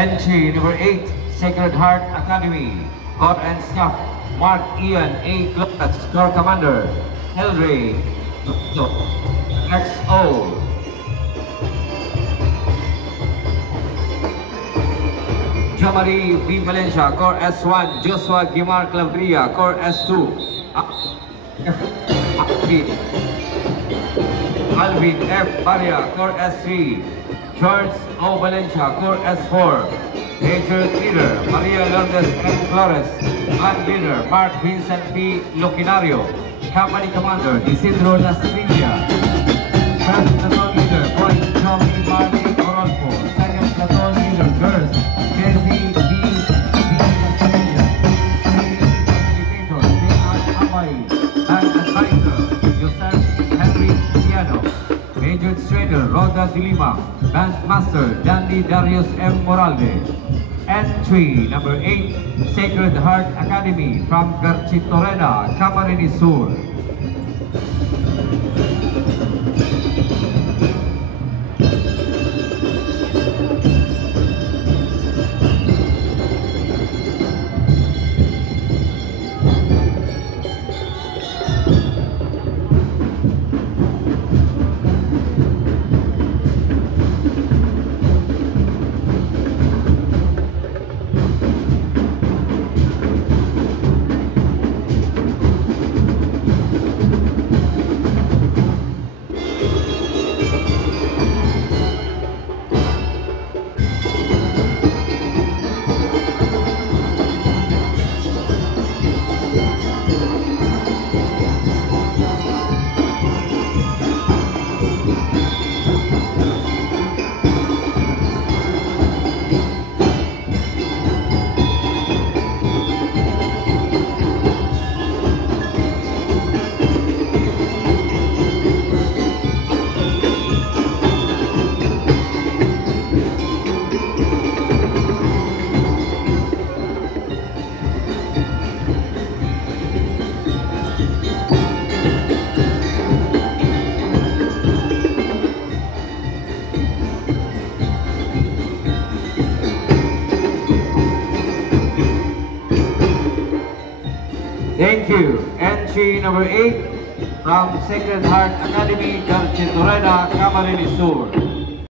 Entry number 8, Sacred Heart Academy. Code and Staff, Mark Ian A. Glotz, Corps Commander. Elray XO. Jamari B. Valencia, Corps S1. Joshua Guimar Calabria, Corps S2. Alvin F. Baria, Corps S3. George O. Valencia, Corps S4. Major Leader Maria Lourdes M. Flores. Band Leader Mark Vincent P. Loquinario. Company Commander Isidro Lastrilla. First Platoon Leader Boys Johnny Marty Orolfo. Second Platoon Leader Girls Jessie B. Lastrilla. Facilitator J.R. Amay. And Advisor Joseph Henry Piano. Major Trainer Roda Dilima. Bandmaster Dandy Darius M. Moralde. Entry number 8, Sacred Heart Academy from Garchitorena, Camarines Sur. Thank you. Entry number 8 from Sacred Heart Academy, Garchitorena, Camarines Sur.